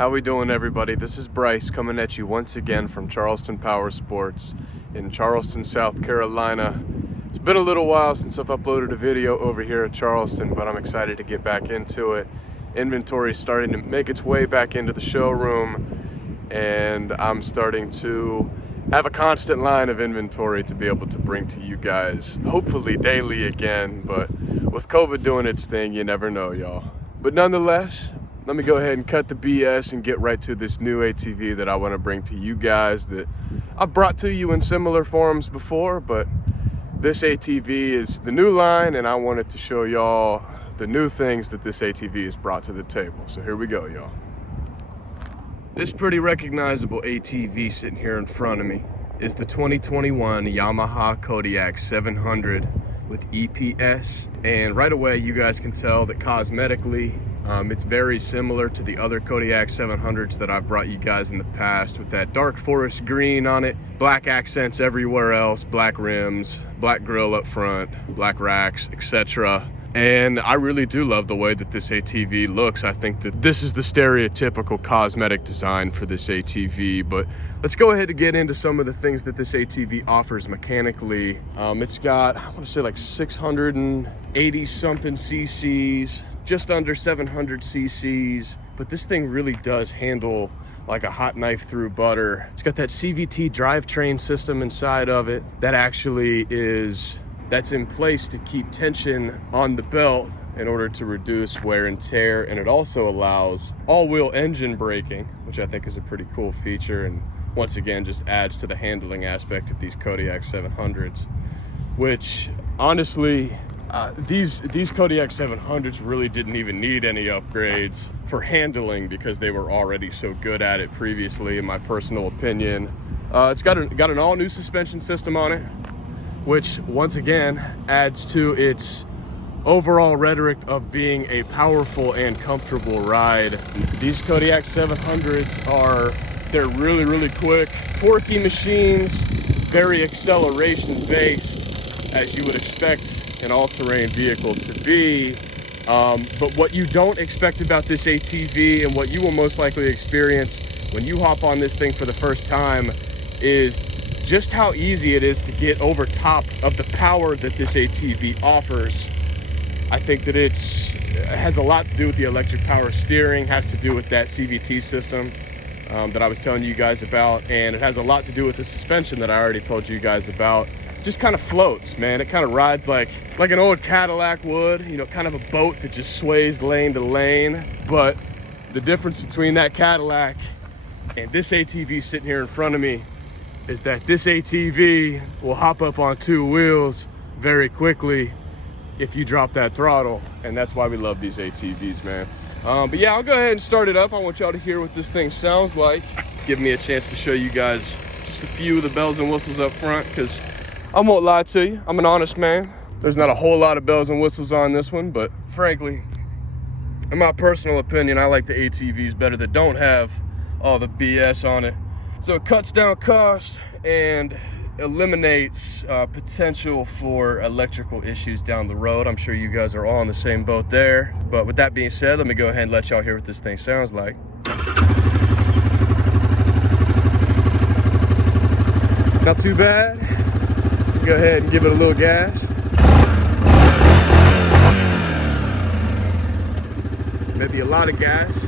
How we doing, everybody? This is Bryce coming at you once again from Charleston Power Sports in Charleston, South Carolina. It's been a little while since I've uploaded a video over here at Charleston, but I'm excited to get back into it. Inventory is starting to make its way back into the showroom, and I'm starting to have a constant line of inventory to be able to bring to you guys, hopefully daily again, but with COVID doing its thing, you never know, y'all. But nonetheless, let me go ahead and cut the BS and get right to this new ATV that I want to bring to you guys that I've brought to you in similar forms before, but this ATV is the new line and I wanted to show y'all the new things that this ATV has brought to the table. So here we go, y'all. This pretty recognizable ATV sitting here in front of me is the 2021 Yamaha Kodiak 700 with EPS. And right away, you guys can tell that cosmetically, it's very similar to the other Kodiak 700s that I've brought you guys in the past, with that dark forest green on it, black accents everywhere else, black rims, black grille up front, black racks, etc. And I really do love the way that this ATV looks. I think that this is the stereotypical cosmetic design for this ATV, but let's go ahead and get into some of the things that this ATV offers mechanically. It's got, I want to say like 680 something cc's, just under 700 cc's, but this thing really does handle like a hot knife through butter. It's got that Cvt Drivetrain System inside of it that actually that's in place to keep tension on the belt in order to reduce wear and tear, and it also allows all-wheel engine braking, which I think is a pretty cool feature, and once again just adds to the handling aspect of these Kodiak 700s, which honestly, these Kodiak 700s really didn't even need any upgrades for handling because they were already so good at it previously, in my personal opinion. It's got an all-new suspension system on it, which once again adds to its overall rhetoric of being a powerful and comfortable ride. These Kodiak 700s they're really, really quick, torquey machines, very acceleration based, as you would expect an all-terrain vehicle to be. But what you don't expect about this ATV, and what you will most likely experience when you hop on this thing for the first time, is just how easy it is to get over top of the power that this ATV offers. I think that it has a lot to do with the electric power steering, has to do with that Cvt system that I was telling you guys about, and it has a lot to do with the suspension that I already told you guys about. Just kind of floats, man. It kind of rides like an old Cadillac would, you know, kind of a boat that just sways lane to lane. But the difference between that Cadillac and this ATV sitting here in front of me is that this ATV will hop up on two wheels very quickly if you drop that throttle, and that's why we love these ATVs, man. But yeah, I'll go ahead and start it up. I want y'all to hear what this thing sounds like. Give me a chance to show you guys just a few of the bells and whistles up front, because I won't lie to you, I'm an honest man. There's not a whole lot of bells and whistles on this one, but frankly, in my personal opinion, I like the ATVs better that don't have all the BS on it. So it cuts down cost and eliminates potential for electrical issues down the road. I'm sure you guys are all on the same boat there. But with that being said, let me go ahead and let y'all hear what this thing sounds like. Not too bad. Go ahead and give it a little gas. Maybe a lot of gas.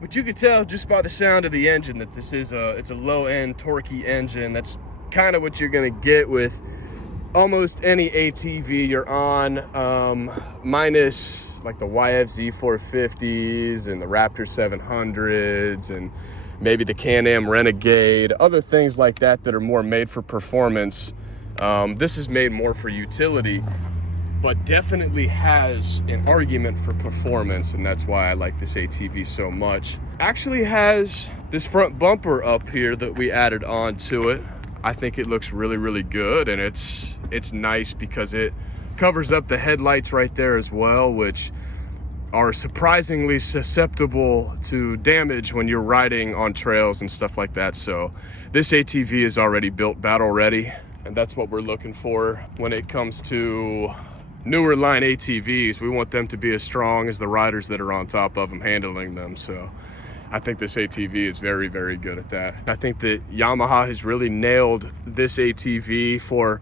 But you can tell just by the sound of the engine that this is it's a low-end torquey engine. That's kind of what you're gonna get with almost any ATV you're on, minus like the YFZ 450s and the Raptor 700s and maybe the Can-Am Renegade, other things like that that are more made for performance. This is made more for utility, but definitely has an argument for performance, and that's why I like this ATV so much. Actually has this front bumper up here that we added on to it. I think it looks really, really good, and it's nice because it covers up the headlights right there as well, which are surprisingly susceptible to damage when you're riding on trails and stuff like that. So this ATV is already built battle ready, and that's what we're looking for when it comes to newer line ATVs, we want them to be as strong as the riders that are on top of them handling them. So I think this ATV is very, very good at that. I think that Yamaha has really nailed this ATV for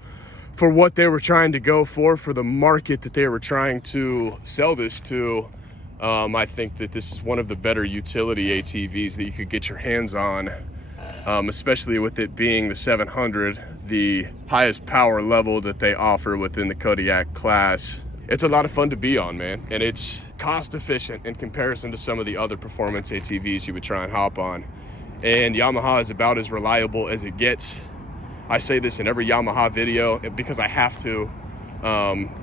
what they were trying to go for the market that they were trying to sell this to. I think that this is one of the better utility ATVs that you could get your hands on, especially with it being the 700, the highest power level that they offer within the Kodiak class. It's a lot of fun to be on, man, and it's cost efficient in comparison to some of the other performance ATVs you would try and hop on. And Yamaha is about as reliable as it gets. I say this in every Yamaha video because I have to.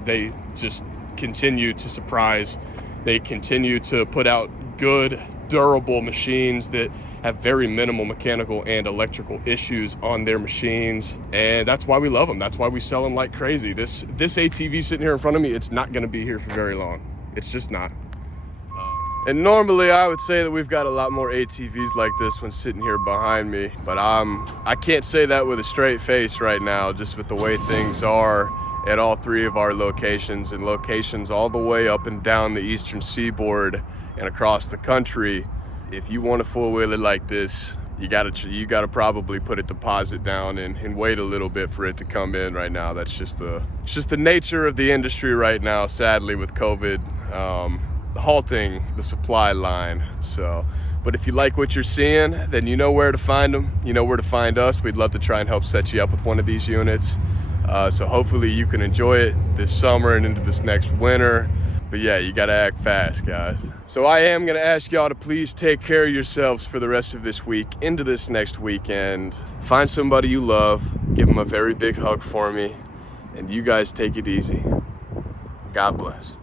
They just continue to surprise. They continue to put out good, durable machines that have very minimal mechanical and electrical issues on their machines, and that's why we love them. That's why we sell them like crazy. This ATV sitting here in front of me, it's not gonna be here for very long. It's just not. And normally I would say that we've got a lot more ATVs like this one sitting here behind me, but I can't say that with a straight face right now, just with the way things are at all three of our locations, and locations all the way up and down the eastern seaboard and across the country. If you want a four-wheeler like this, you gotta probably put a deposit down and wait a little bit for it to come in right now. That's just the nature of the industry right now, sadly, with COVID halting the supply line. So, but if you like what you're seeing, then you know where to find them. You know where to find us. We'd love to try and help set you up with one of these units. So hopefully you can enjoy it this summer and into this next winter. But yeah, you gotta act fast, guys. So I am gonna ask y'all to please take care of yourselves for the rest of this week into this next weekend. Find somebody you love, give them a very big hug for me, and you guys take it easy. God bless.